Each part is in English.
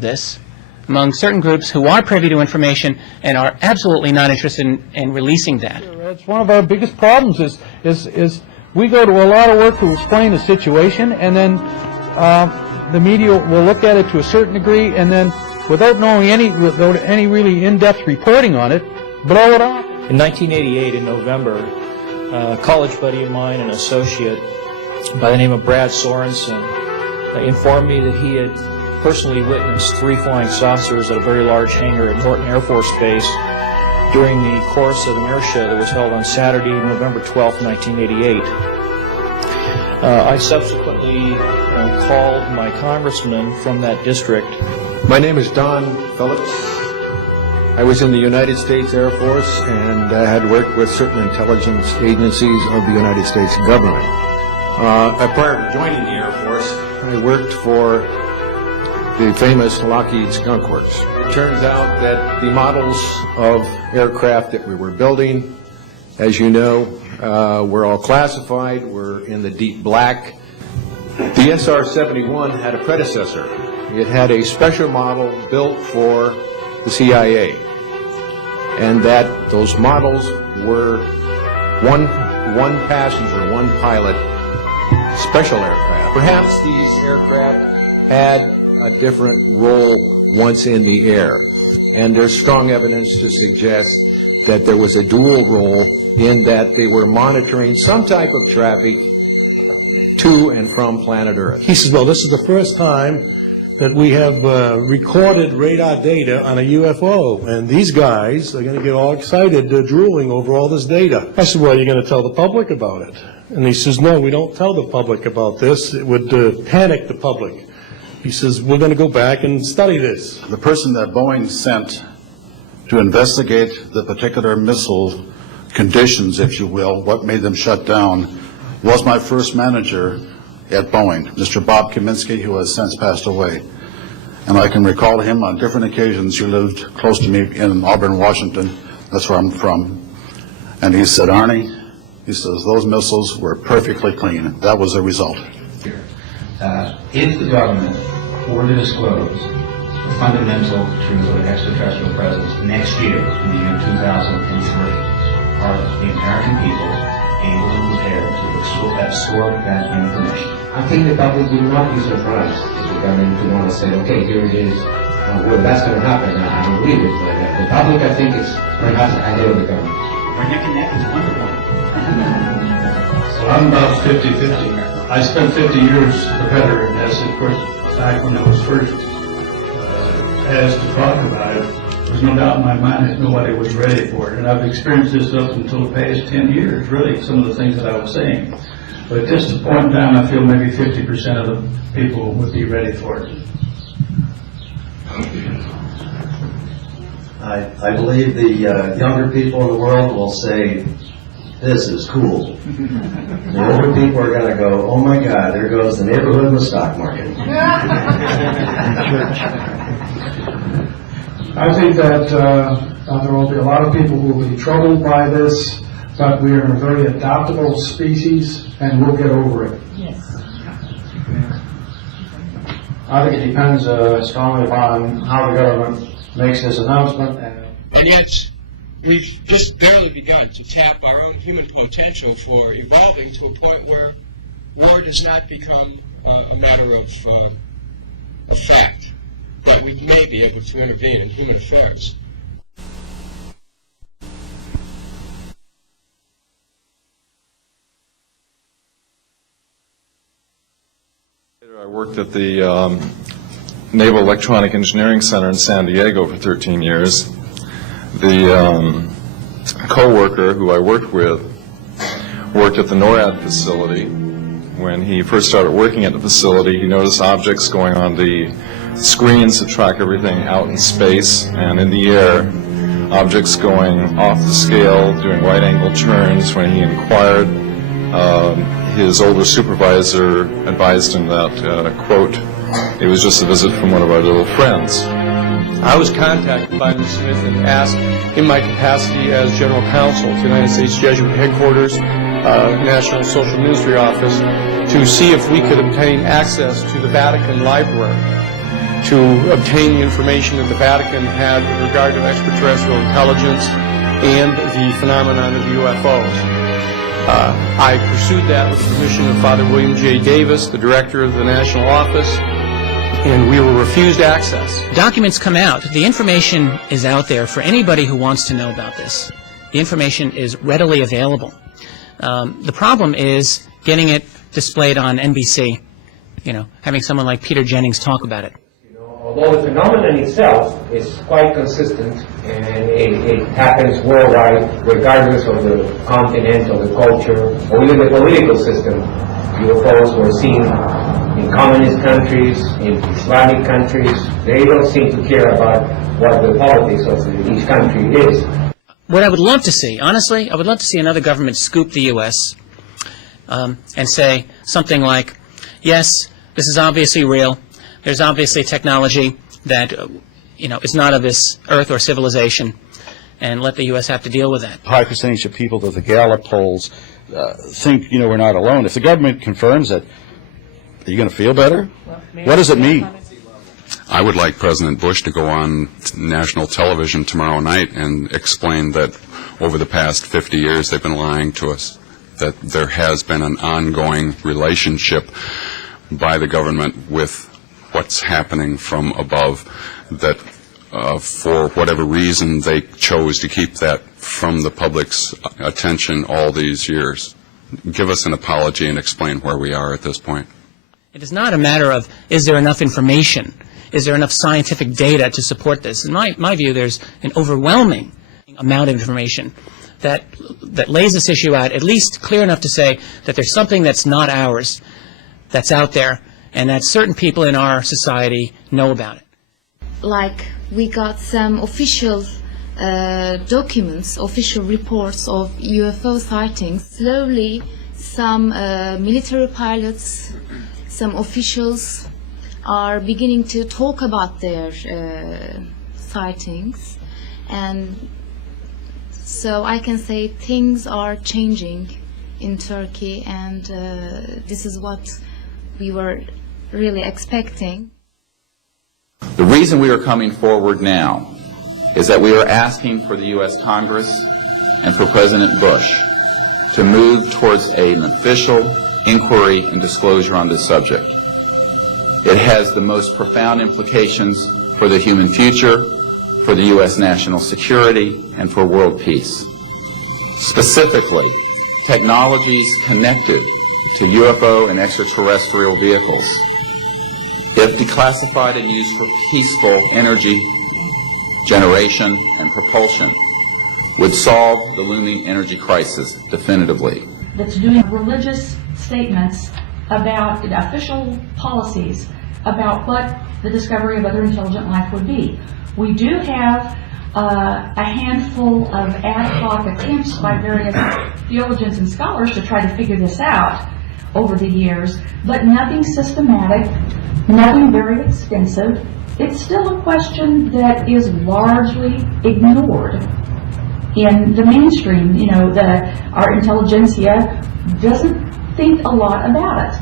this among certain groups who are privy to information and are absolutely not interested in releasing that. It's one of our biggest problems is we go to a lot of work to explain the situation, and then the media will look at it to a certain degree, and then without any really in-depth reporting on it, blow it off. In 1988, in November, a college buddy of mine, an associate by the name of Brad Sorensen, informed me that he had personally witnessed 3 flying saucers at a very large hangar at Norton Air Force Base during the course of an air show that was held on Saturday, November 12, 1988. I subsequently called my congressman from that district. My name is Don Phillips. I was in the United States Air Force and had worked with certain intelligence agencies of the United States government. Prior to joining the Air Force, I worked for the famous Lockheed Skunk Works. It turns out that the models of aircraft that we were building, as you know, were all classified, were in the deep black. The SR-71 had a predecessor. It had a special model built for the CIA, and that those models were one passenger, one pilot special aircraft. Perhaps these aircraft had a different role once in the air, and there's strong evidence to suggest that there was a dual role in that they were monitoring some type of traffic to and from planet Earth. He says, well, this is the first time that we have recorded radar data on a UFO, and these guys are going to get all excited, drooling over all this data. I said, well, are you going to tell the public about it? And he says, no, we don't tell the public about this. It would panic the public. He says, we're going to go back and study this. The person that Boeing sent to investigate the particular missile conditions, if you will, what made them shut down, was my first manager at Boeing, Mr. Bob Kaminsky, who has since passed away. And I can recall him on different occasions. He lived close to me in Auburn, Washington. That's where I'm from. And he said, Arnie, he says, those missiles were perfectly clean. That was the result. If the government were to disclose the fundamental truth of extraterrestrial presence next year, in the year 2003, are the American people able and prepared to absorb that information? I think the public will not be surprised if the government would want to say, okay, here it is. Well, that's going to happen. I don't believe it. But the public, I think, is perhaps ahead of the government. We're neck and neck is wonderful. Well, I'm about 50-50. I spent 50 years a veteran, as of course, back when I was first asked to talk about it. There's no doubt in my mind that nobody was ready for it. And I've experienced this up until the past 10 years, really, some of the things that I was saying. But at this point in time, I feel maybe 50% of the people would be ready for it. I believe the younger people in the world will say, this is cool. The older people are going to go, oh my God, there goes the neighborhood and the stock market. I think that there will be a lot of people who will be troubled by this, but we are a very adaptable species, and we'll get over it. Yes. I think it depends strongly upon how the government makes this announcement. And yet, we've just barely begun to tap our own human potential for evolving to a point where war does not become a matter of fact, but we may be able to intervene in human affairs. I worked at the Naval Electronic Engineering Center in San Diego for 13 years. The co-worker who I worked with worked at the NORAD facility. When he first started working at the facility, he noticed objects going on the screens that track everything out in space and in the air, objects going off the scale, doing right-angle turns. When he inquired, his older supervisor advised him that, quote, it was just a visit from one of our little friends. I was contacted by Ms. Smith and asked, in my capacity as General Counsel to the United States Jesuit Headquarters, National Social Ministry Office, to see if we could obtain access to the Vatican Library. to obtain the information that the Vatican had with regard to extraterrestrial intelligence and the phenomenon of UFOs. I pursued that with the permission of Father William J. Davis, the director of the national office, and we were refused access. Documents come out. The information is out there for anybody who wants to know about this. The information is readily available. The problem is getting it displayed on NBC, having someone like Peter Jennings talk about it. Although the phenomenon itself is quite consistent and it happens worldwide, regardless of the continent or the culture or even the political system. UFOs were seen in communist countries, in Islamic countries. They don't seem to care about what the politics of each country is. What I would love to see, honestly, I would love to see another government scoop the U.S. And say something like, yes, this is obviously real. There's obviously technology that, is not of this earth or civilization, and let the U.S. have to deal with that. High percentage of people that the Gallup polls think, we're not alone. If the government confirms it, are you going to feel better? What does it mean? I would like President Bush to go on national television tomorrow night and explain that over the past 50 years they've been lying to us, that there has been an ongoing relationship by the government with what's happening from above, that for whatever reason they chose to keep that from the public's attention all these years. Give us an apology and explain where we are at this point. It is not a matter of, is there enough information? Is there enough scientific data to support this? In my view, there's an overwhelming amount of information that lays this issue out, at least clear enough to say that there's something that's not ours, that's out there, and that certain people in our society know about it. Like, we got some official documents, official reports of UFO sightings. Slowly, some military pilots, some officials are beginning to talk about their sightings. And so I can say things are changing in Turkey, and this is what we were really expecting. The reason we are coming forward now is that we are asking for the U.S. Congress and for President Bush to move towards an official inquiry and disclosure on this subject. It has the most profound implications for the human future, for the U.S. national security, and for world peace. Specifically, technologies connected to UFO and extraterrestrial vehicles, if declassified and used for peaceful energy generation and propulsion, would solve the looming energy crisis definitively. That's doing religious statements about the official policies about what the discovery of other intelligent life would be. We do have a handful of ad hoc attempts by various theologians and scholars to try to figure this out over the years, but nothing systematic, nothing very extensive. It's still a question that is largely ignored in the mainstream. Our intelligentsia doesn't think a lot about it.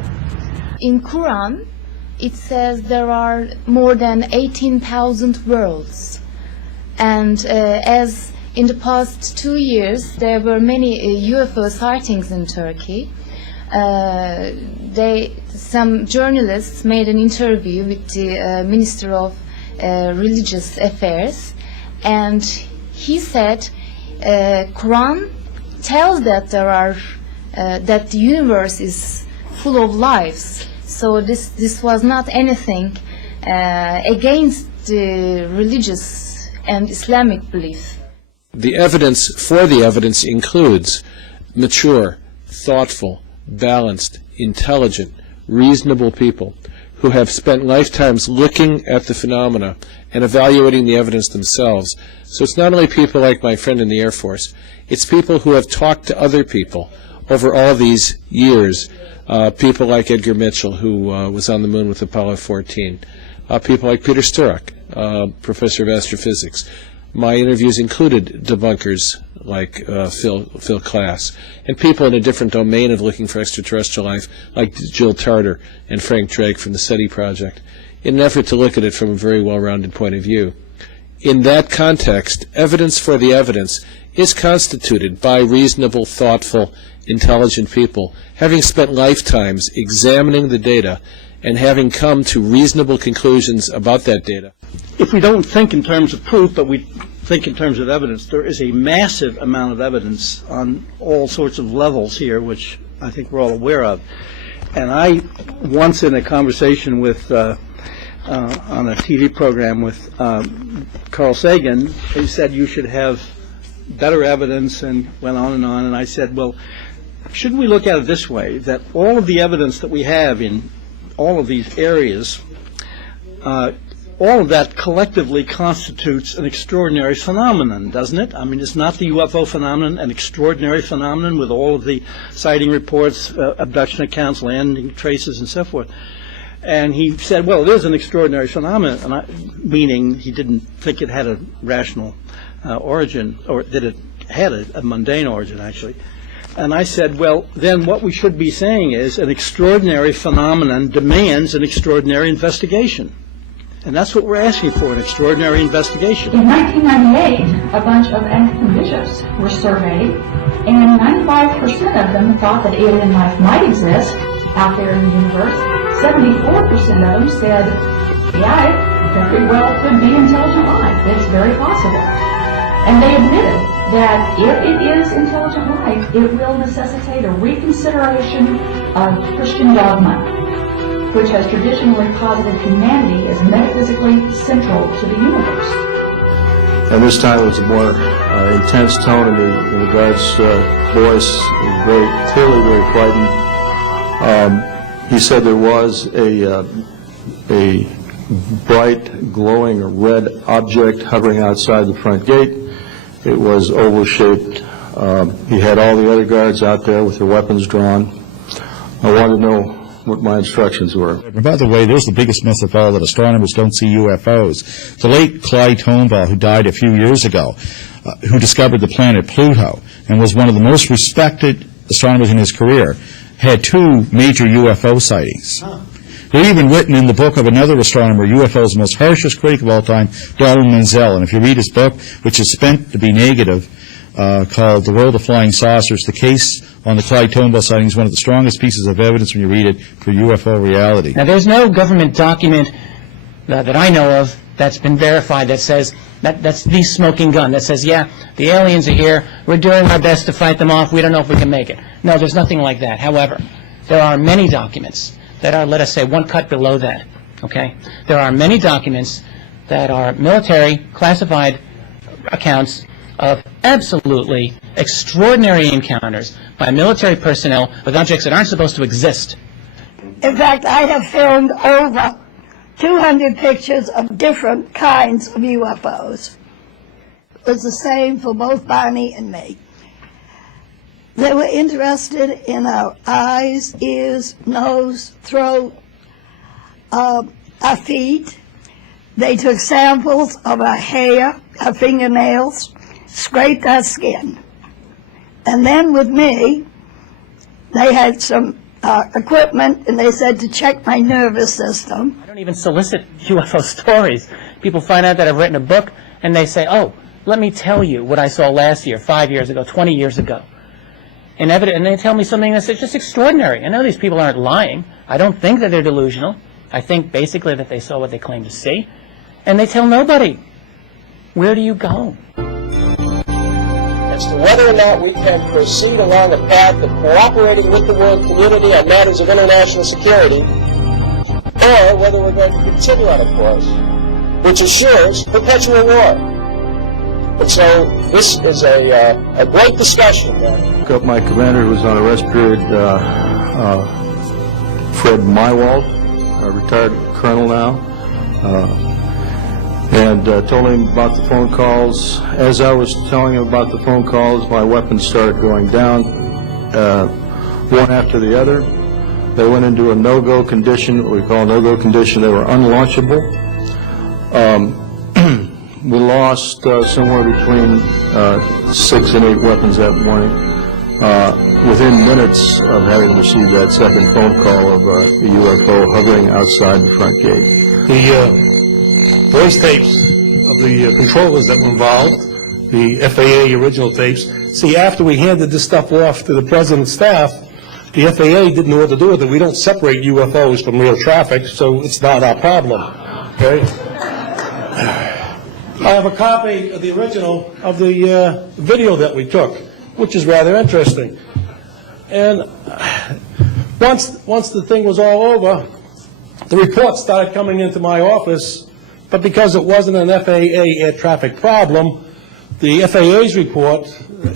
In Quran, it says there are more than 18,000 worlds. And as in the past 2 years, there were many UFO sightings in Turkey. Some journalists made an interview with the Minister of Religious Affairs, and he said Quran tells that that the universe is full of lives. So this was not anything against the religious and Islamic belief. The evidence for the evidence includes mature, thoughtful, balanced, intelligent, reasonable people who have spent lifetimes looking at the phenomena and evaluating the evidence themselves. So it's not only people like my friend in the Air Force, it's people who have talked to other people over all these years, people like Edgar Mitchell, who was on the moon with Apollo 14, people like Peter Sturrock, professor of astrophysics. My interviews included debunkers like Phil Klass, and people in a different domain of looking for extraterrestrial life, like Jill Tarter and Frank Drake from the SETI project. in an effort to look at it from a very well-rounded point of view. In that context, evidence for the evidence is constituted by reasonable, thoughtful, intelligent people, having spent lifetimes examining the data and having come to reasonable conclusions about that data. If we don't think in terms of proof, but we think in terms of evidence, there is a massive amount of evidence on all sorts of levels here, which I think we're all aware of. And I, once in a conversation with, on a TV program with Carl Sagan, he said you should have better evidence, and went on, and I said, well, shouldn't we look at it this way, that all of the evidence that we have in all of these areas, all of that collectively constitutes an extraordinary phenomenon, doesn't it? I mean, it's not the UFO phenomenon an extraordinary phenomenon with all of the sighting reports, abduction accounts, landing traces, and so forth? And he said, well, it is an extraordinary phenomenon, meaning he didn't think it had a rational origin, or that it had a mundane origin, actually. And I said, well, then what we should be saying is an extraordinary phenomenon demands an extraordinary investigation. And that's what we're asking for, an extraordinary investigation. In 1998, a bunch of Anglican bishops were surveyed, and 95% of them thought that alien life might exist out there in the universe. 74% of them said, yeah, it very well could be intelligent life. It's very possible. And they admitted that if it is intelligent life, it will necessitate a reconsideration of Christian dogma, which has traditionally posited humanity as metaphysically central to the universe. And this time it was a more intense tone in regards to voice, very clearly very frightened. He said there was a bright, glowing red object hovering outside the front gate. It was oval-shaped. He had all the other guards out there with their weapons drawn. I wanted to know what my instructions were. And by the way, there's the biggest myth of all, that astronomers don't see UFOs. The late Clyde Tombaugh, who died a few years ago, who discovered the planet Pluto and was one of the most respected astronomers in his career, had 2 major UFO sightings. They're even written in the book of another astronomer, UFO's most harshest critic of all time, Donald Menzel. And if you read his book, which is meant to be negative, called The World of Flying Saucers, the case on the Clyde Tombaugh sighting is one of the strongest pieces of evidence when you read it for UFO reality. Now, there's no government document that I know of that's been verified that says, that's the smoking gun, that says, yeah, the aliens are here, we're doing our best to fight them off, we don't know if we can make it. No, there's nothing like that. However, there are many documents that are, let us say, one cut below that, okay? There are many documents that are military classified accounts of absolutely extraordinary encounters by military personnel with objects that aren't supposed to exist. In fact, I have filmed over 200 pictures of different kinds of UFOs. It was the same for both Barney and me. They were interested in our eyes, ears, nose, throat, our feet. They took samples of our hair, our fingernails, scraped our skin. And then with me, they had some equipment, and they said to check my nervous system. I don't even solicit UFO stories. People find out that I've written a book, and they say, oh, let me tell you what I saw last year, 5 years ago, 20 years ago. And they tell me something that's just extraordinary. I know these people aren't lying. I don't think that they're delusional. I think basically that they saw what they claim to see. And they tell nobody. Where do you go? As to whether or not we can proceed along a path of cooperating with the world community on matters of international security, or whether we're going to continue on a course which assures perpetual war. And so this is a great discussion. Look up my commander, who was on a rest period, Fred Mywald, a retired colonel now, and told him about the phone calls. As I was telling him about the phone calls, my weapons started going down, one after the other. They went into a no-go condition, what we call a no-go condition. They were unlaunchable. We lost somewhere between 6 and 8 weapons that morning, within minutes of having received that second phone call of a UFO hovering outside the front gate. the voice tapes of the controllers that were involved, the FAA original tapes. See, after we handed this stuff off to the President's staff, the FAA didn't know what to do with it. We don't separate UFOs from real traffic, so it's not our problem. Okay? I have a copy of the original of the video that we took, which is rather interesting. And once the thing was all over, the reports started coming into my office, but because it wasn't an FAA air traffic problem, the FAA's report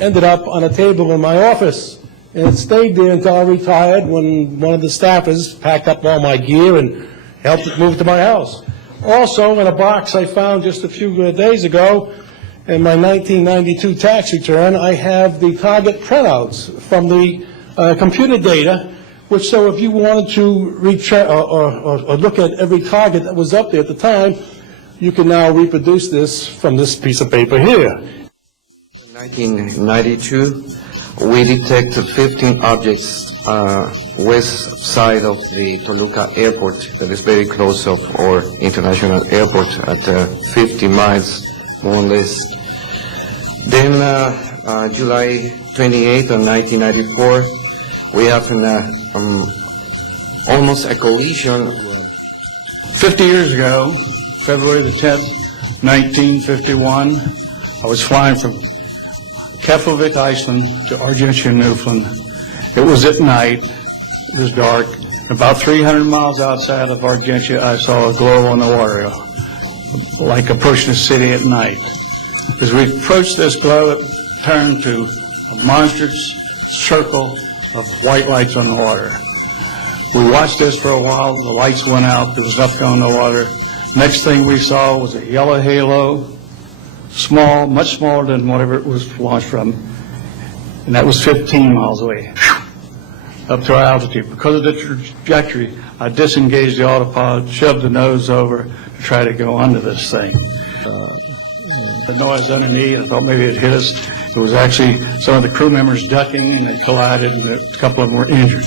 ended up on a table in my office, and it stayed there until I retired, when one of the staffers packed up all my gear and helped it move to my house. Also, in a box I found just a few days ago, in my 1992 tax return, I have the target printouts from the computer data, which, so if you wanted to or look at every target that was up there at the time, you can now reproduce this from this piece of paper here. In 1992, we detected 15 objects west side of the Toluca airport, that is very close of our international airport at 50 miles, more or less. Then July 28th of 1994, we have almost a collision. 50 years ago, February the 10th, 1951, I was flying from Keflavik, Iceland to Argentia, Newfoundland. It was at night, it was dark. About 300 miles outside of Argentia, I saw a glow on the water, like approaching a city at night. As we approached this glow, it turned to a monstrous circle of white lights on the water. We watched this for a while, the lights went out, there was nothing on the water. Next thing we saw was a yellow halo, small, much smaller than whatever it was launched from, and that was 15 miles away, up to our altitude. Because of the trajectory, I disengaged the autopilot, shoved the nose over to try to go under this thing. The noise underneath, I thought maybe it hit us. It was actually some of the crew members ducking, and they collided, and a couple of them were injured.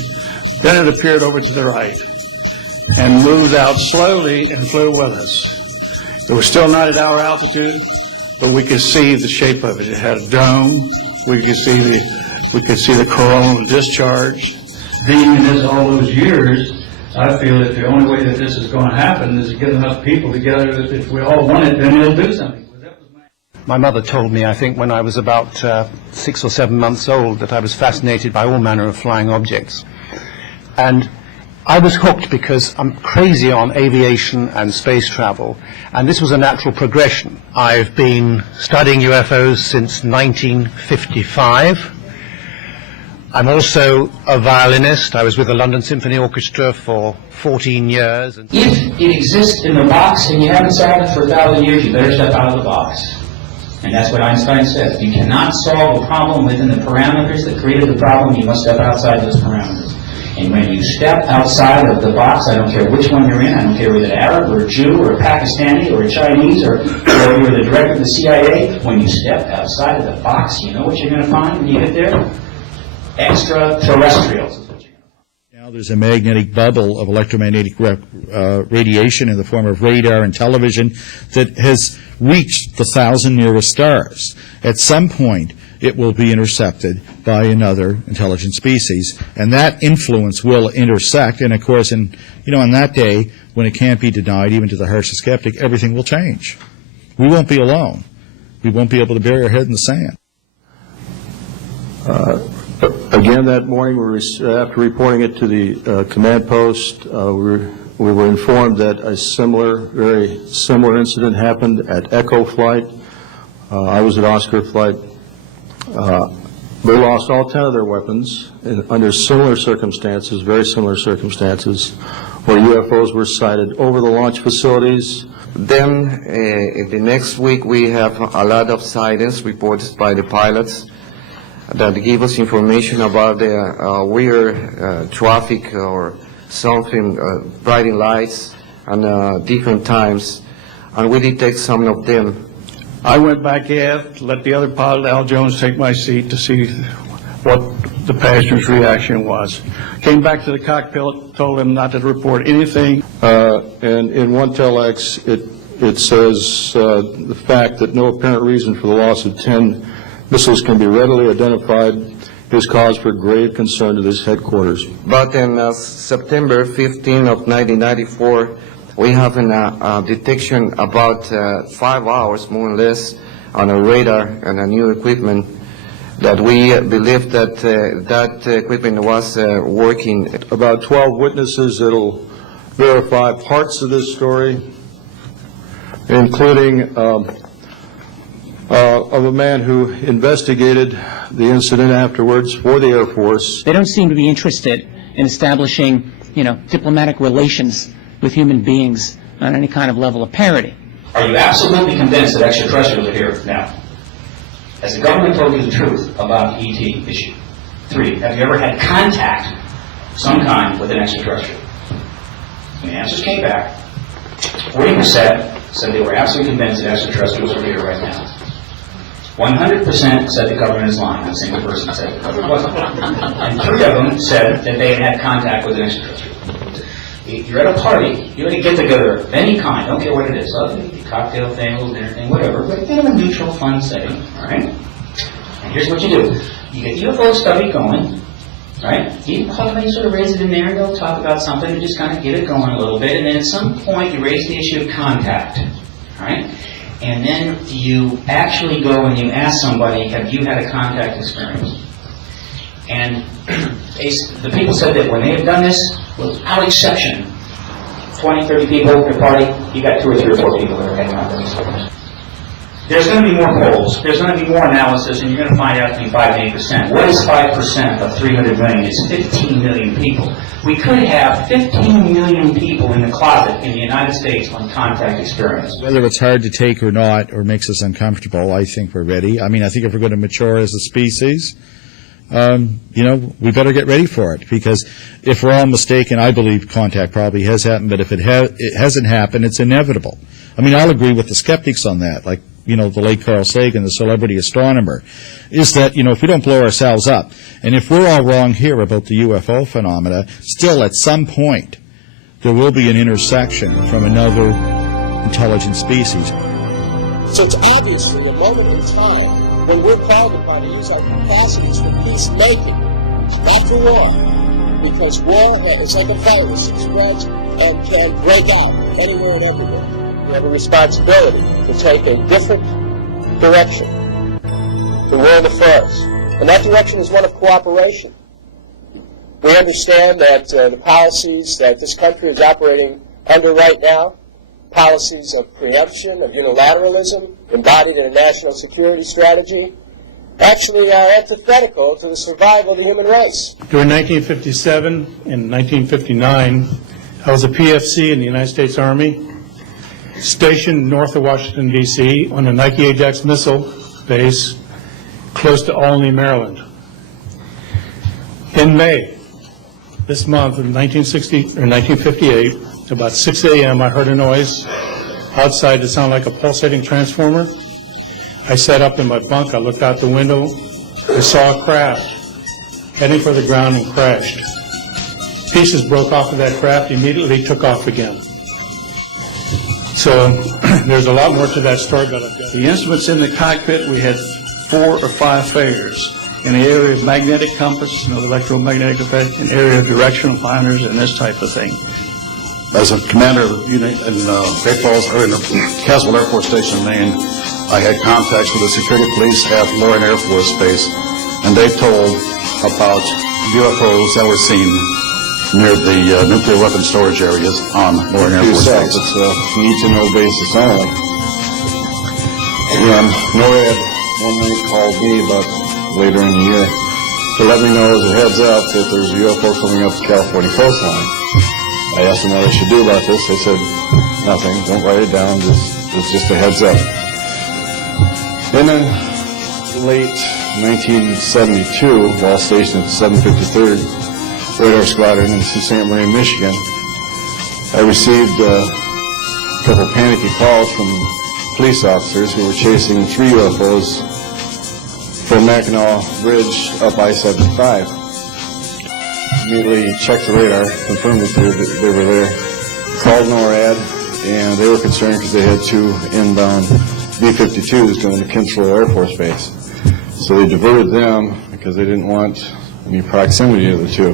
Then it appeared over to the right and moved out slowly and flew with us. It was still not at our altitude, but we could see the shape of it. It had a dome. We could see the coronal discharge. Being in this all those years, I feel that the only way that this is going to happen is to get enough people together that if we all want it, then we'll do something. My mother told me, I think, when I was about 6 or 7 months old, that I was fascinated by all manner of flying objects. And I was hooked because I'm crazy on aviation and space travel, and this was a natural progression. I've been studying UFOs since 1955. I'm also a violinist. I was with the London Symphony Orchestra for 14 years. If it exists in the box and you haven't solved it for 1,000 years, you better step out of the box. And that's what Einstein said. You cannot solve a problem within the parameters that created the problem. You must step outside those parameters. And when you step outside of the box, I don't care which one you're in, I don't care whether you're Arab or a Jew or a Pakistani or a Chinese or you're the director of the CIA, when you step outside of the box, you know what you're going to find when you get there? Extraterrestrials. Now there's a magnetic bubble of electromagnetic radiation in the form of radar and television that has reached the 1,000 nearest stars. At some point, it will be intercepted by another intelligent species, and that influence will intersect. And of course, on that day, when it can't be denied, even to the harshest skeptic, everything will change. We won't be alone. We won't be able to bury our head in the sand. Again, that morning, after reporting it to the command post, we were informed that a very similar incident happened at Echo Flight. I was at Oscar Flight. They lost all 10 of their weapons under similar circumstances, very similar circumstances, where UFOs were sighted over the launch facilities. Then, in the next week, we have a lot of sightings reported by the pilots that give us information about the weird traffic or something, brighting lights and different times, and we detect some of them. I went back aft, let the other pilot, Al Jones, take my seat to see what the passenger's reaction was. Came back to the cockpit, told him not to report anything. and in one telex, it says the fact that no apparent reason for the loss of 10 missiles can be readily identified is cause for grave concern to this headquarters. But in September 15 of 1994, we have a detection about 5 hours, more or less, on a radar and a new equipment that we believe that that equipment was working. About 12 witnesses that'll verify parts of this story, including of a man who investigated the incident afterwards for the Air Force. They don't seem to be interested in establishing, diplomatic relations with human beings on any kind of level of parity. Are you absolutely convinced that extraterrestrials are here now? Has the government told you the truth about the ET issue? 3, have you ever had contact of some kind with an extraterrestrial? And the answers came back. 40% said they were absolutely convinced that extraterrestrials are here right now. 100% said the government is lying. That single person said the government wasn't. And 3 of them said that they had contact with an extraterrestrial. You're at a party, you're at a get-together of any kind, don't care what it is, cocktail thing, little dinner thing, whatever, but kind of a neutral, fun setting, all right? And here's what you do. You get UFO study going, right? You sort of raise it in there, and they'll talk about something and just kind of get it going a little bit, and then at some point you raise the issue of contact, all right? And then you actually go and you ask somebody, have you had a contact experience? And the people said that when they had done this, without exception, 20, 30 people at a party, you got 2 or 3 or 4 people that are had contact experience. There's going to be more polls. There's going to be more analysis, and you're going to find out between 5 and 8%. What is 5% of 300 million? It's 15 million people. We could have 15 million people in the closet in the United States on contact experience. Whether it's hard to take or not, or makes us uncomfortable, I think we're ready. I think if we're going to mature as a species, we better get ready for it, because if we're all mistaken, I believe contact probably has happened, but if it hasn't happened, it's inevitable. I'll agree with the skeptics on that, like, the late Carl Sagan, the celebrity astronomer, is that, if we don't blow ourselves up, and if we're all wrong here about the UFO phenomena, still at some point there will be an intersection from another intelligent species. So it's obviously a moment in time when we're called upon to use our capacities for peacemaking, not for war. Because war is like a virus. It spreads and can break out anywhere and everywhere. We have a responsibility to take a different direction in world affairs. And that direction is one of cooperation. We understand that the policies that this country is operating under right now, policies of preemption, of unilateralism, embodied in a national security strategy, actually are antithetical to the survival of the human race. During 1957 and 1959, I was a PFC in the United States Army, stationed north of Washington, D.C., on the Nike Ajax missile base close to Olney, Maryland. In May, this month of 1958, about 6 a.m., I heard a noise outside that sounded like a pulsating transformer. I sat up in my bunk, I looked out the window, I saw a craft heading for the ground and crashed. Pieces broke off of that craft, immediately took off again. So there's a lot more to that story, but the instruments in the cockpit, we had 4 or 5 failures. In the area of magnetic compass, the electromagnetic effect, in the area of directional finders, and this type of thing. As a commander unit in Great Falls, or in Caswell Air Force Station in Maine, I had contacts with the security police at Loring Air Force Base, and they told about UFOs that were seen near the nuclear weapon storage areas on Loring Air Force Base. It's a need-to-know basis only. And NORAD one night called me about later in the year to let me know as a heads up that there's a UFO coming up the California coastline. I asked them what I should do about this. They said, nothing, don't write it down, it's just a heads up. And then late 1972, while stationed at 753rd Radar Squadron in Sault Ste. Marie, Michigan, I received a couple panicky calls from police officers who were chasing 3 UFOs from Mackinac Bridge up I-75. Immediately checked the radar, confirmed that they were there. called NORAD, and they were concerned because they had 2 inbound B-52s going to Kinslow Air Force Base. So they diverted them because they didn't want any proximity to the 2.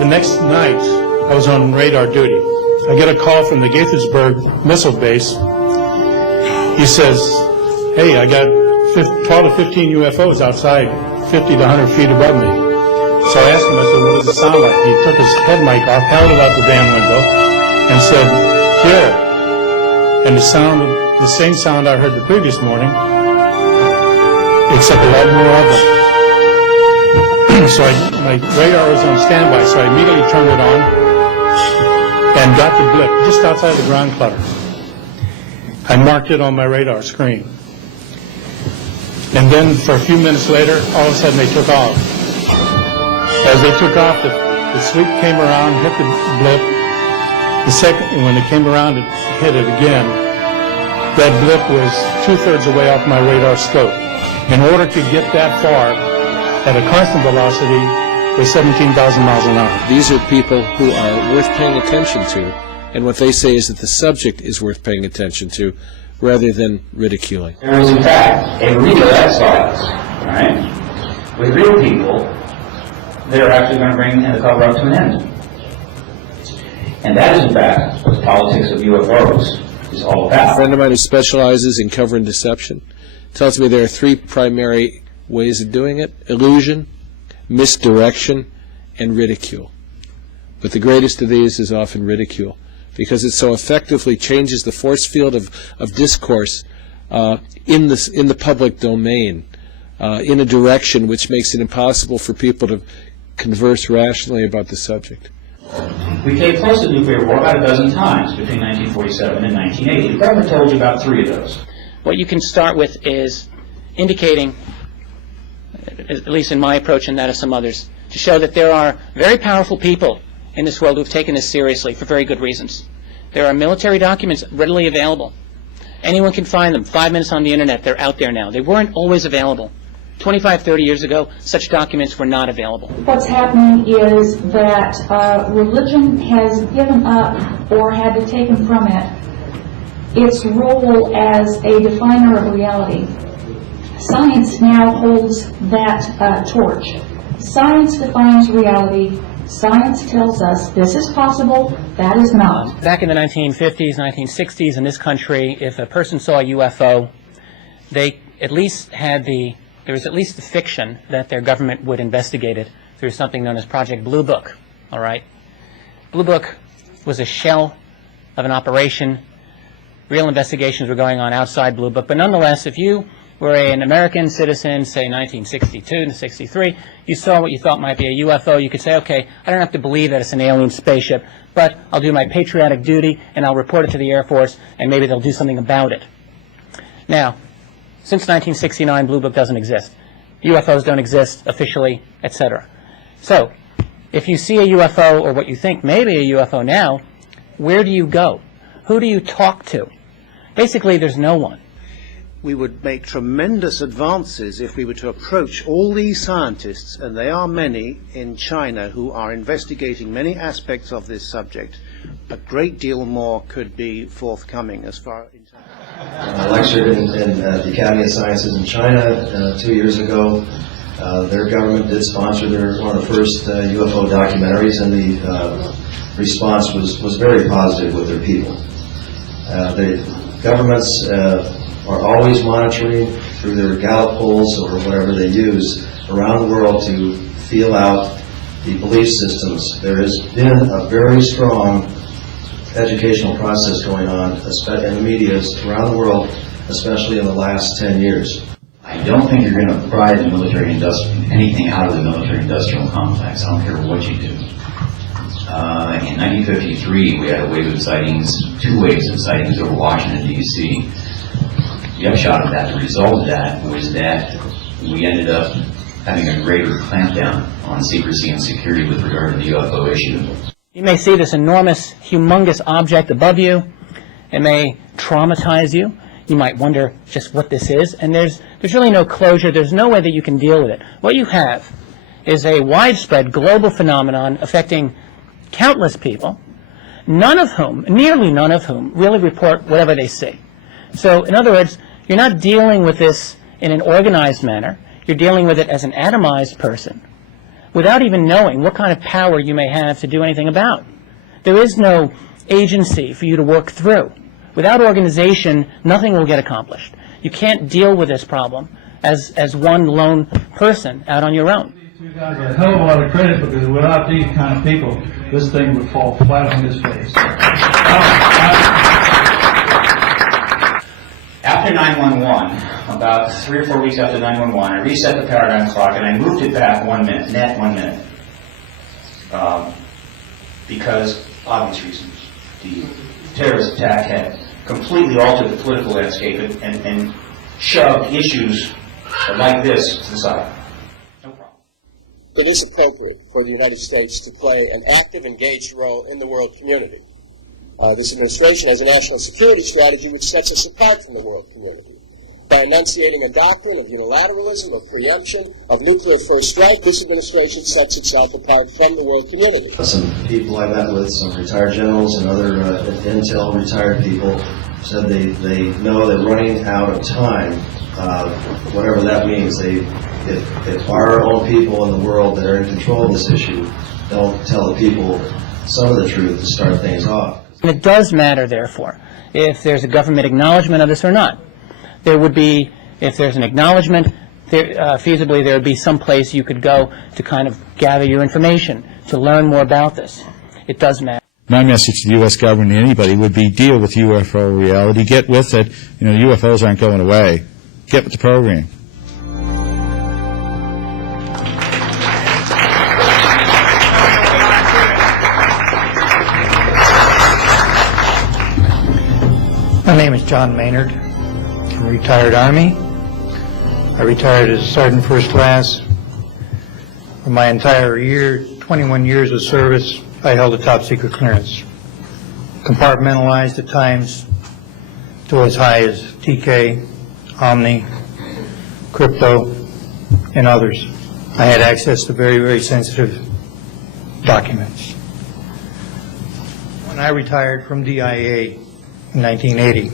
The next night, I was on radar duty. I get a call from the Gaithersburg missile base. He says, hey, I got 12 to 15 UFOs outside, 50 to 100 feet above me. So I asked him, I said, what does it sound like? He took his head mic off, held it out the van window, and said, here. And the same sound I heard the previous morning, except a lot more of them. So my radar was on standby, so I immediately turned it on and got the blip just outside the ground clutter. I marked it on my radar screen. And then for a few minutes later, all of a sudden they took off. As they took off, the sweep came around, hit the blip. The second, when it came around, it hit it again. That blip was 2/3 away off my radar scope. In order to get that far at a constant velocity was 17,000 miles an hour. These are people who are worth paying attention to, and what they say is that the subject is worth paying attention to, rather than ridiculing. There is, in fact, a real X-Files, right? With real people that are actually going to bring the cover up to an end. And that is, in fact, what the politics of UFOs is all about. A friend of mine who specializes in cover and deception tells me there are 3 primary ways of doing it: illusion, misdirection, and ridicule. But the greatest of these is often ridicule, because it so effectively changes the force field of discourse in the public domain in a direction which makes it impossible for people to converse rationally about the subject. We came close to nuclear war about a dozen times between 1947 and 1980. The government told you about 3 of those. What you can start with is indicating, at least in my approach and that of some others, to show that there are very powerful people in this world who have taken this seriously for very good reasons. There are military documents readily available. Anyone can find them. 5 minutes on the internet, they're out there now. They weren't always available. 25, 30 years ago, such documents were not available. What's happening is that religion has given up or had to take from it its role as a definer of reality. Science now holds that torch. Science defines reality. Science tells us this is possible, that is not. Back in the 1950s, 1960s in this country, if a person saw a UFO, they at least had there was at least the fiction that their government would investigate it through something known as Project Blue Book, all right? Blue Book was a shell of an operation. Real investigations were going on outside Blue Book, but nonetheless, if you were an American citizen, say 1962 to 63, you saw what you thought might be a UFO, you could say, okay, I don't have to believe that it's an alien spaceship, but I'll do my patriotic duty and I'll report it to the Air Force and maybe they'll do something about it. Now, since 1969, Blue Book doesn't exist. UFOs don't exist officially, etc. So, if you see a UFO or what you think may be a UFO now, where do you go? Who do you talk to? Basically, there's no one. We would make tremendous advances if we were to approach all these scientists, and they are many in China who are investigating many aspects of this subject. A great deal more could be forthcoming as far as... I lectured in the Academy of Sciences in China 2 years ago. Their government did sponsor one of the first UFO documentaries, and the response was very positive with their people. The governments are always monitoring through their Gallup polls or whatever they use around the world to feel out the belief systems. There has been a very strong educational process going on in the media around the world, especially in the last 10 years. I don't think you're going to pry the anything out of the military-industrial complex. I don't care what you do. In 1953, we had a wave of sightings, 2 waves of sightings over Washington, D.C. The upshot of that, the result of that, was that we ended up having a greater clampdown on secrecy and security with regard to the UFO issue. You may see this enormous, humongous object above you. It may traumatize you. You might wonder just what this is, and there's really no closure. There's no way that you can deal with it. What you have is a widespread global phenomenon affecting countless people. nearly none of whom, really report whatever they see. So, in other words, you're not dealing with this in an organized manner. You're dealing with it as an atomized person without even knowing what kind of power you may have to do anything about. There is no agency for you to work through. Without organization, nothing will get accomplished. You can't deal with this problem as one lone person out on your own. You guys a hell of a lot of credit, because without these kind of people, this thing would fall flat on its face. After 9/11, about 3 or 4 weeks after 9/11, I reset the paradigm clock and I moved it back 1 minute, net 1 minute. Because obvious reasons. The terrorist attack had completely altered the political landscape and shoved issues like this to the side. It is appropriate for the United States to play an active, engaged role in the world community. This administration has a national security strategy which sets us apart from the world community. By enunciating a doctrine of unilateralism, of preemption, of nuclear first strike, this administration sets itself apart from the world community. Some people I met with, some retired generals and other Intel retired people, said they know they're running out of time, whatever that means. If our own people in the world that are in control of this issue don't tell the people some of the truth to start things off. And it does matter, therefore, if there's a government acknowledgement of this or not. There would be, if there's an acknowledgement, feasibly there would be some place you could go to kind of gather your information, to learn more about this. It does matter. My message to the U.S. government and anybody would be deal with UFO reality. Get with it. UFOs aren't going away. Get with the program. My name is John Maynard. I'm a retired Army. I retired as Sergeant First Class. For my entire 21 years of service, I held a top secret clearance. Compartmentalized at times to as high as TK, Omni, Crypto, and others. I had access to very, very sensitive documents. When I retired from DIA in 1980,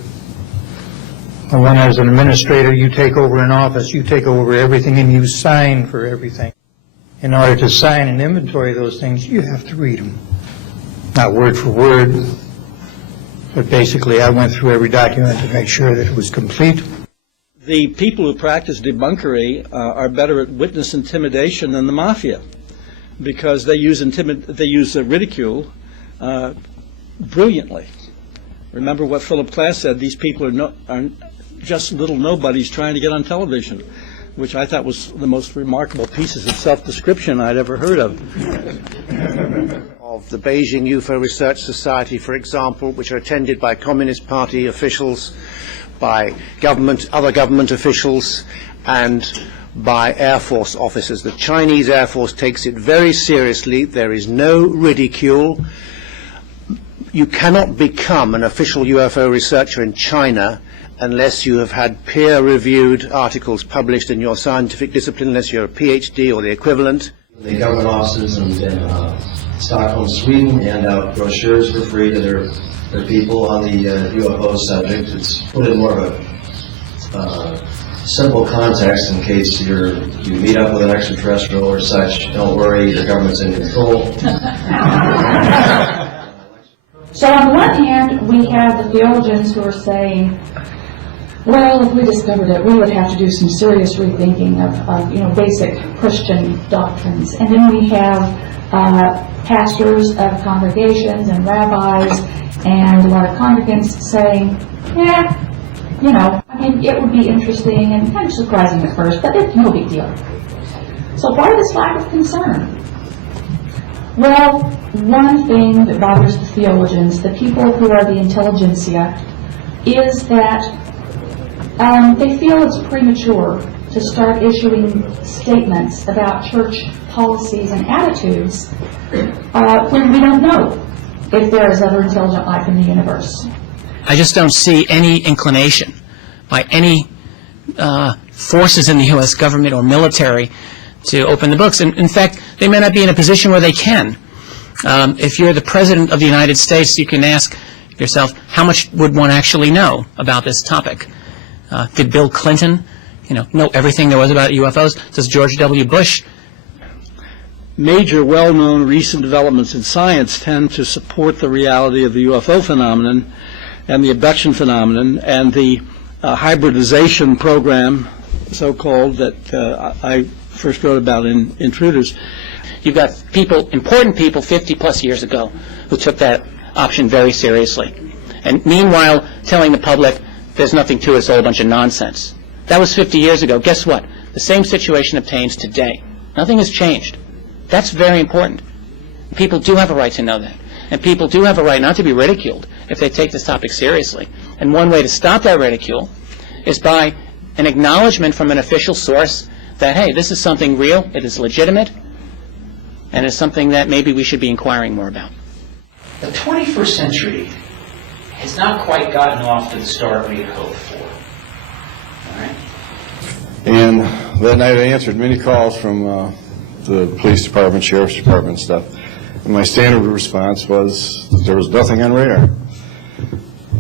and when as an administrator you take over an office, you take over everything and you sign for everything. In order to sign and inventory those things, you have to read them. Not word for word, but basically I went through every document to make sure that it was complete. The people who practice debunkery are better at witness intimidation than the mafia, because they use ridicule brilliantly. Remember what Philip Glass said, these people are just little nobodies trying to get on television, which I thought was the most remarkable pieces of self-description I'd ever heard of. Of the Beijing UFO Research Society, for example, which are attended by Communist Party officials, by other government officials, and by Air Force officers. The Chinese Air Force takes it very seriously. There is no ridicule. You cannot become an official UFO researcher in China unless you have had peer-reviewed articles published in your scientific discipline, unless you're a PhD or the equivalent. The government offices in Stockholm, Sweden, hand out brochures for free to their people on the UFO subject. It's put in more of a simple context in case you meet up with an extraterrestrial or such. Don't worry, the government's in control. So on the one hand, we have the theologians who are saying, well, if we discovered it, we would have to do some serious rethinking of basic Christian doctrines. And then we have pastors of congregations and rabbis and a lot of congregants saying, it would be interesting and kind of surprising at first, but it's no big deal. So why this lack of concern? Well, one thing that bothers the theologians, the people who are the intelligentsia, is that they feel it's premature to start issuing statements about church policies and attitudes when we don't know if there is other intelligent life in the universe. I just don't see any inclination by any forces in the U.S. government or military to open the books. And in fact, they may not be in a position where they can. If you're the President of the United States, you can ask yourself, how much would one actually know about this topic? Did Bill Clinton, know everything there was about UFOs? Does George W. Bush? Major well-known recent developments in science tend to support the reality of the UFO phenomenon and the abduction phenomenon and the hybridization program, so-called, that I first wrote about in Intruders. You've got people, important people 50-plus years ago, who took that option very seriously. And meanwhile, telling the public there's nothing to it, it's all a bunch of nonsense. That was 50 years ago. Guess what? The same situation obtains today. Nothing has changed. That's very important. People do have a right to know that. And people do have a right not to be ridiculed if they take this topic seriously. And one way to stop that ridicule is by an acknowledgement from an official source that, hey, this is something real, it is legitimate, and it's something that maybe we should be inquiring more about. The 21st century has not quite gotten off to the start we had hoped for. All right? And that night I answered many calls from the police department, sheriff's department and stuff. And my standard response was that there was nothing on radar.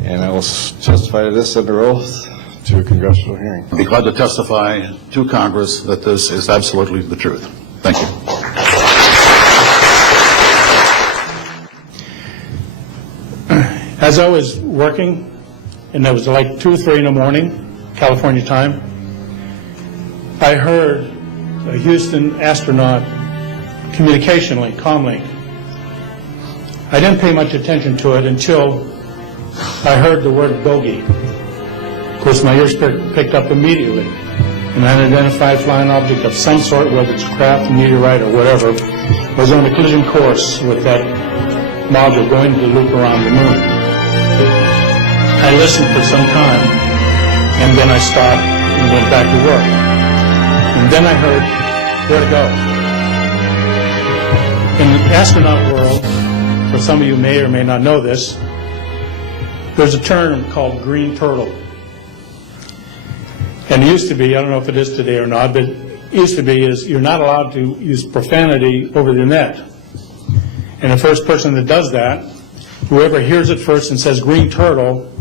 And I will testify to this under oath to a congressional hearing. I'd be glad to testify to Congress that this is absolutely the truth. Thank you. As I was working, and it was like 2 or 3 in the morning, California time, I heard a Houston astronaut communication link, comlink. I didn't pay much attention to it until I heard the word bogey. Of course, my ears picked up immediately. An unidentified flying object of some sort, whether it's craft, meteorite, or whatever, was on a collision course with that module going to loop around the moon. I listened for some time, and then I stopped and went back to work. And then I heard, where to go? In the astronaut world, for some of you may or may not know this, there's a term called green turtle. And it used to be, I don't know if it is today or not, but it used to be is you're not allowed to use profanity over the net. And the first person that does that, whoever hears it first and says green turtle,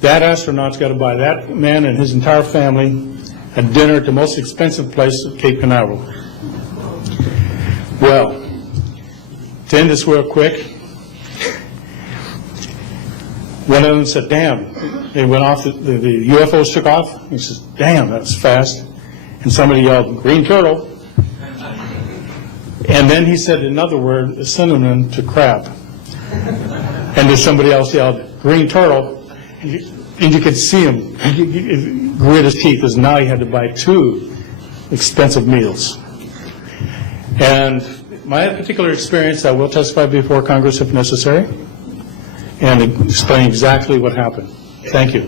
that astronaut's got to buy that man and his entire family a dinner at the most expensive place at Cape Canaveral. Well, to end this real quick, one of them said, damn, they went off, the UFOs took off. He says, damn, that was fast. And somebody yelled, green turtle. And then he said another word, a synonym to crap. And then somebody else yelled, green turtle. And you could see him grit his teeth, because now he had to buy 2 expensive meals. And my particular experience, I will testify before Congress if necessary, and explain exactly what happened. Thank you.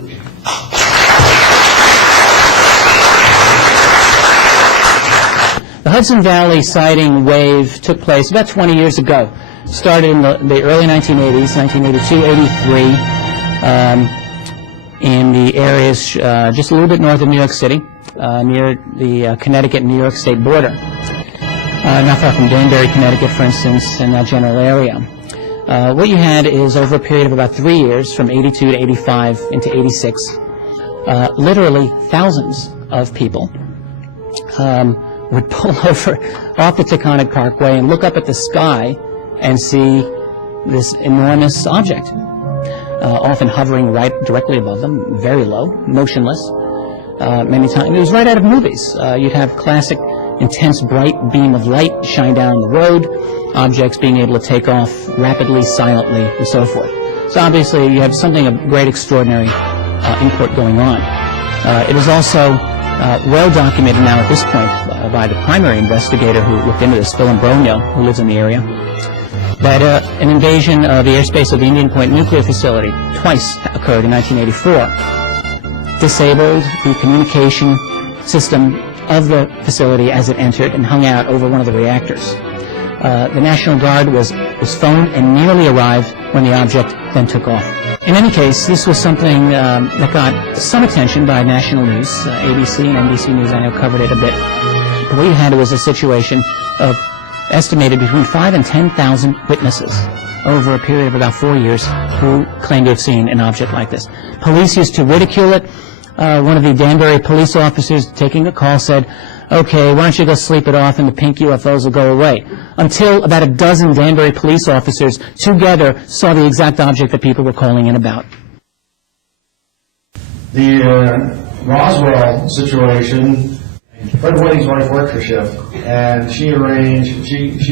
The Hudson Valley sighting wave took place about 20 years ago. Started in the early 1980s, 1982, 83. In the areas just a little bit north of New York City, near the Connecticut-New York State border. Not far from Danbury, Connecticut, for instance, in that general area. What you had is, over a period of about 3 years, from 82 to 85 into 86, literally thousands of people would pull over off the Taconic Parkway and look up at the sky and see this enormous object. Often hovering right directly above them, very low, motionless. Many times, it was right out of movies. You'd have classic, intense, bright beam of light shine down the road, objects being able to take off rapidly, silently, and so forth. So obviously, you have something of great extraordinary import going on. It is also well documented now at this point by the primary investigator who looked into this, Phil Imbrogno, who lives in the area, that an invasion of the airspace of the Indian Point nuclear facility twice occurred in 1984. Disabled the communication system of the facility as it entered and hung out over one of the reactors. The National Guard was phoned and nearly arrived when the object then took off. In any case, this was something that got some attention by national news. ABC and NBC News, I know, covered it a bit. But what you had was a situation of estimated between 5,000 and 10,000 witnesses over a period of about 4 years who claimed to have seen an object like this. Police used to ridicule it. One of the Danbury police officers taking a call said, "Okay, why don't you go sleep it off and the pink UFOs will go away," until about a dozen Danbury police officers together saw the exact object that people were calling in about. The Roswell situation, Fred Whiting's wife worked for Schiff, and she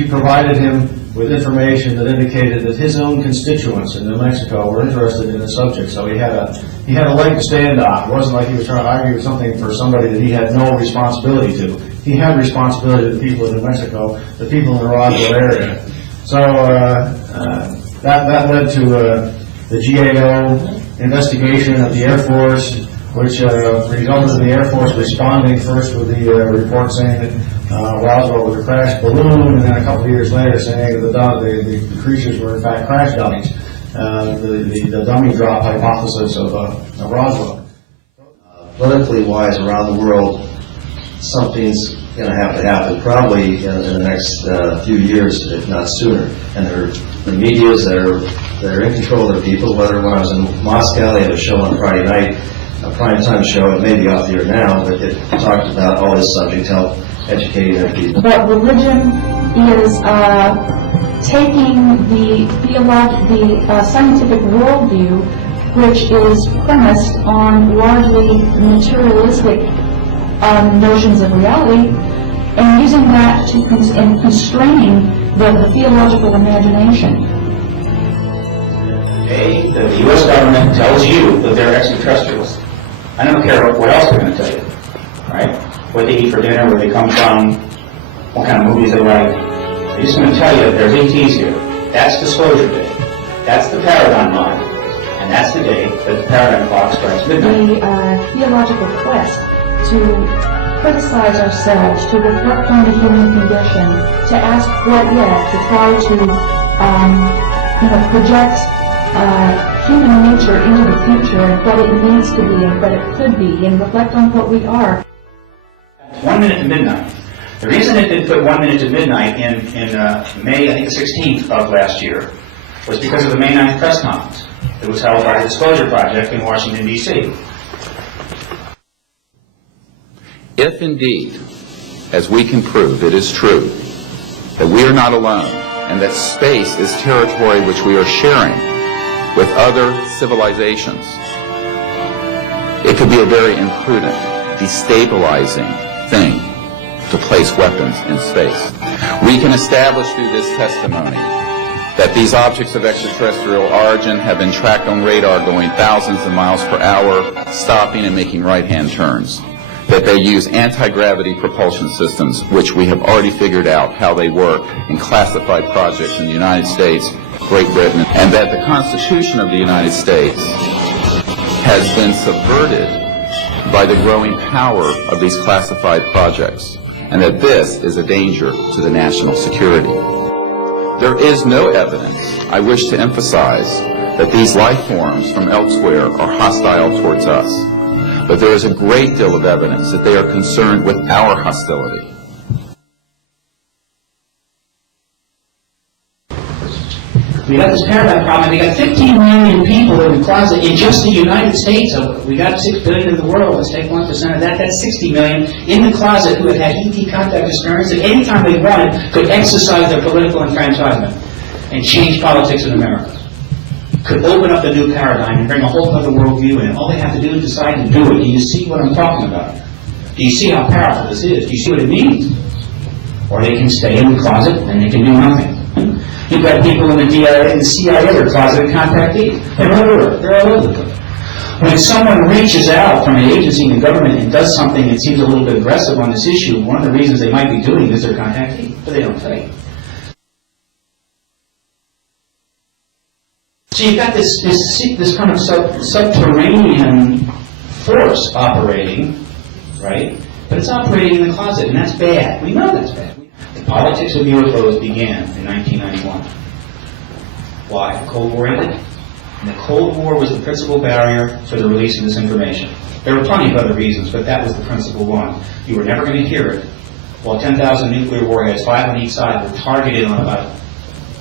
provided him with information that indicated that his own constituents in New Mexico were interested in the subject, so he had a leg to stand on. It wasn't like he was trying to argue something for somebody that he had no responsibility to. He had responsibility to the people in New Mexico, the people in the Roswell area. So that led to the GAO investigation of the Air Force, which resulted in the Air Force responding first with the report saying that Roswell was a crashed balloon, and then a couple of years later saying that the creatures were in fact crash dummies, the dummy drop hypothesis of Roswell. Politically wise around the world, something's going to have to happen, probably in the next few years, if not sooner. And the medias that are in control of their people, whether when I was in Moscow, they had a show on Friday night, a primetime show, it may be off the air now, but it talked about all this subject, help educating their people. But religion is taking the scientific worldview, which is premised on largely materialistic notions of reality, and using that to and constraining the theological imagination. Today, the U.S. government tells you that they're extraterrestrials. I don't care what else they're going to tell you, right? What they eat for dinner, where they come from, what kind of movies they like. They're just going to tell you that there's ETs here. That's disclosure day. That's the paradigm line. And that's the day that the paradigm clock strikes midnight. The theological quest to criticize ourselves, to reflect on the human condition, to ask what yet, to try to project human nature into the future and what it needs to be and what it could be, and reflect on what we are. 1 minute to midnight. The reason it did put 1 minute to midnight in May, I think the 16th of last year, was because of the May 9th press conference that was held by the Disclosure Project in Washington, D.C. If indeed, as we can prove, it is true that we are not alone and that space is territory which we are sharing with other civilizations, it could be a very imprudent, destabilizing thing to place weapons in space. We can establish through this testimony that these objects of extraterrestrial origin have been tracked on radar going thousands of miles per hour, stopping and making right-hand turns. That they use anti-gravity propulsion systems, which we have already figured out how they work in classified projects in the United States, Great Britain, and that the Constitution of the United States has been subverted by the growing power of these classified projects, and that this is a danger to the national security. There is no evidence, I wish to emphasize, that these life forms from elsewhere are hostile towards us. But there is a great deal of evidence that they are concerned with our hostility. We got this paradigm problem. We got 15 million people in the closet in just the United States. We got 6 billion in the world. Let's take 1% of that. That's 60 million in the closet who have had ET contact experience that anytime they wanted could exercise their political enfranchisement and change politics in America. Could open up a new paradigm and bring a whole other worldview in. All they have to do is decide to do it. Do you see what I'm talking about? Do you see how powerful this is? Do you see what it means? Or they can stay in the closet and they can do nothing. You've got people in the DIA and the CIA that are closeted contactees. They're all over the place. When someone reaches out from an agency in the government and does something that seems a little bit aggressive on this issue, one of the reasons they might be doing it is they're contactee, but they don't tell you. So you've got this kind of subterranean force operating, right? But it's operating in the closet, and that's bad. We know that's bad. The politics of UFOs began in 1991. Why? The Cold War ended. And the Cold War was the principal barrier to the release of this information. There were plenty of other reasons, but that was the principal one. You were never going to hear it while 10,000 nuclear warheads, 5 on each side, were targeted on about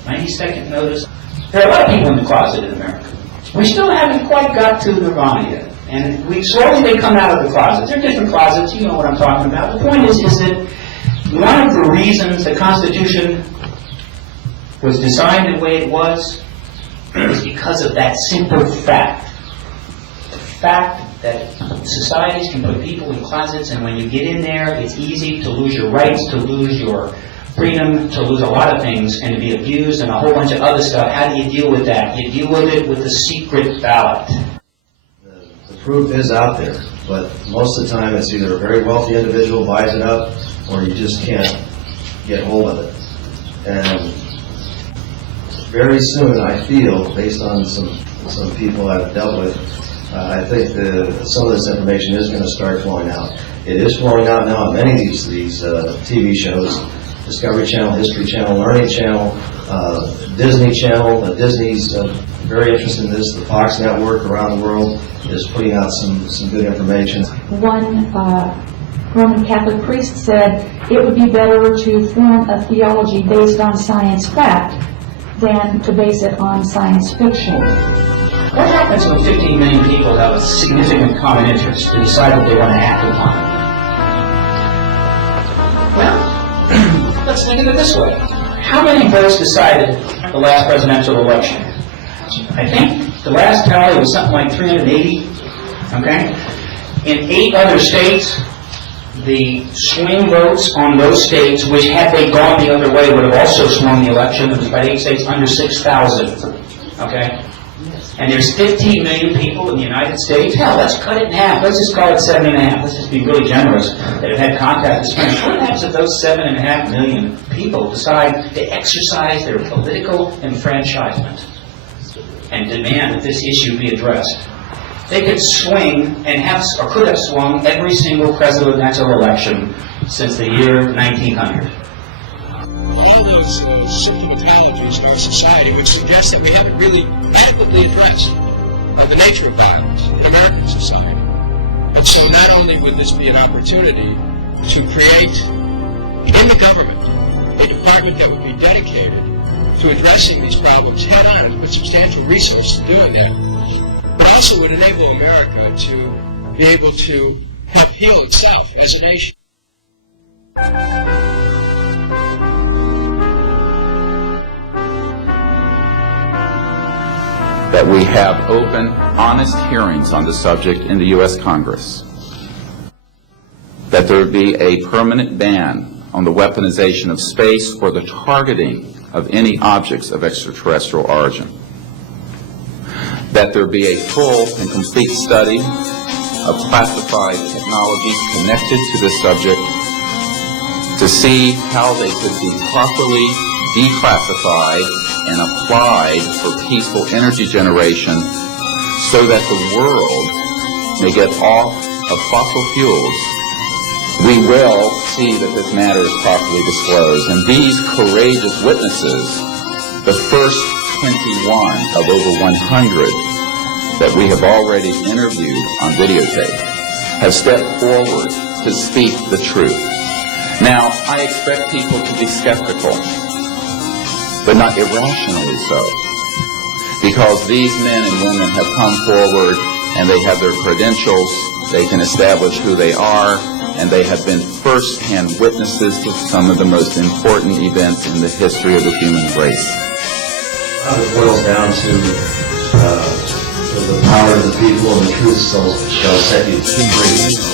90-second notice. There are a lot of people in the closet in America. We still haven't quite got to nirvana yet. And slowly they come out of the closets. They're different closets, you know what I'm talking about. The point is that one of the reasons the Constitution was designed the way it was because of that simple fact. The fact that societies can put people in closets, and when you get in there, it's easy to lose your rights, to lose your freedom, to lose a lot of things, and to be abused and a whole bunch of other stuff. How do you deal with that? You deal with it with the secret ballot. The proof is out there, but most of the time it's either a very wealthy individual buys it up, or you just can't get hold of it. And very soon, I feel, based on some people I've dealt with, I think some of this information is going to start flowing out. It is flowing out now on many of these TV shows: Discovery Channel, History Channel, Learning Channel, Disney Channel. Disney's very interested in this. The Fox Network around the world is putting out some good information. One Roman Catholic priest said it would be better to form a theology based on science fact than to base it on science fiction. What happens when 15 million people have a significant common interest to decide what they want to act upon? Well, let's think of it this way. How many votes decided the last presidential election? I think the last tally was something like 380, okay? In 8 other states, the swing votes on those states, which had they gone the other way would have also swung the election. It was about 8 states under 6,000, okay? And there's 15 million people in the United States. Hell, let's cut it in half. Let's just call it 7.5. Let's just be really generous that have had contact with Spain. What happens if those 7.5 million people decide to exercise their political enfranchisement and demand that this issue be addressed? They could swing and have, or could have swung, every single presidential election since the year 1900. All those symptomatologies in our society would suggest that we haven't really adequately addressed the nature of violence in American society. And so not only would this be an opportunity to create in the government a department that would be dedicated to addressing these problems head on and put substantial resources to doing that, but also would enable America to be able to help heal itself as a nation. That we have open, honest hearings on the subject in the U.S. Congress. That there be a permanent ban on the weaponization of space or the targeting of any objects of extraterrestrial origin. That there be a full and complete study of classified technologies connected to this subject to see how they could be properly declassified and applied for peaceful energy generation so that the world may get off of fossil fuels. We will see that this matter is properly disclosed. And these courageous witnesses, the first 21 of over 100 that we have already interviewed on videotape, have stepped forward to speak the truth. Now, I expect people to be skeptical, but not irrationally so, because these men and women have come forward and they have their credentials, they can establish who they are, and they have been first-hand witnesses to some of the most important events in the history of the human race. It boils down to the power of the people, and the truth shall set you free.